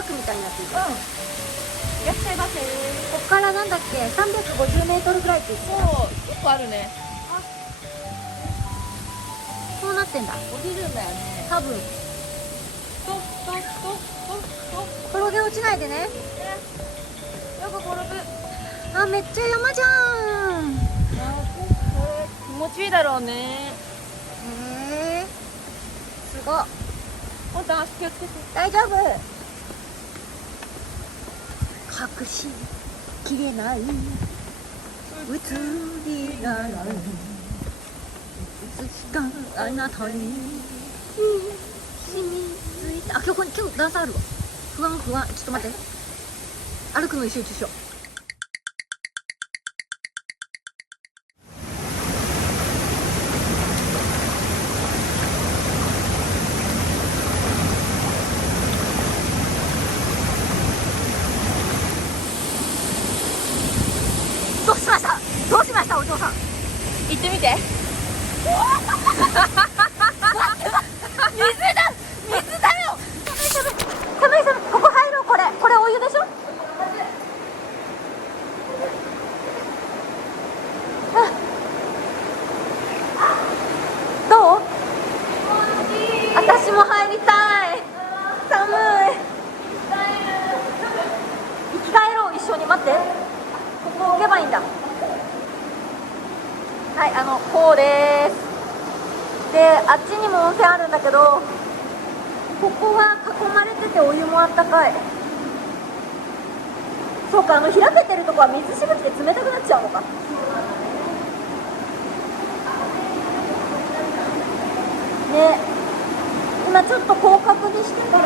ークみたいになってる。いらっしゃいませ。こっからなんだっけ、350メートルぐらいって言ってた。そう結構あるね。そうなってんだ降りるんだよね。多分。ストップストップストップストップ。転げ落ちないでね。よく転ぶ。あ、めっちゃ山じゃん。気持ちいいだろうね。すごい。本当足気をつけて。大丈夫。隠しきれない映りがないいつしかあなたに染みついた。あ、今日段差あるわ。不安。ちょっと待って、歩くのに集中しよう。どうしましたお嬢さん。行ってみて。水だよ。寒い。ここ入ろう。これお湯でしょ。どう？私も入りたい。寒い。生き返ろう。一緒に。待って、ここ置けばいいんだ。はい、こうです。で、あっちにも温泉あるんだけど、ここは囲まれててお湯もあったかい。そうか、開けてるとこは水しぶきで冷たくなっちゃうのか。ね、今ちょっとこう確認してたら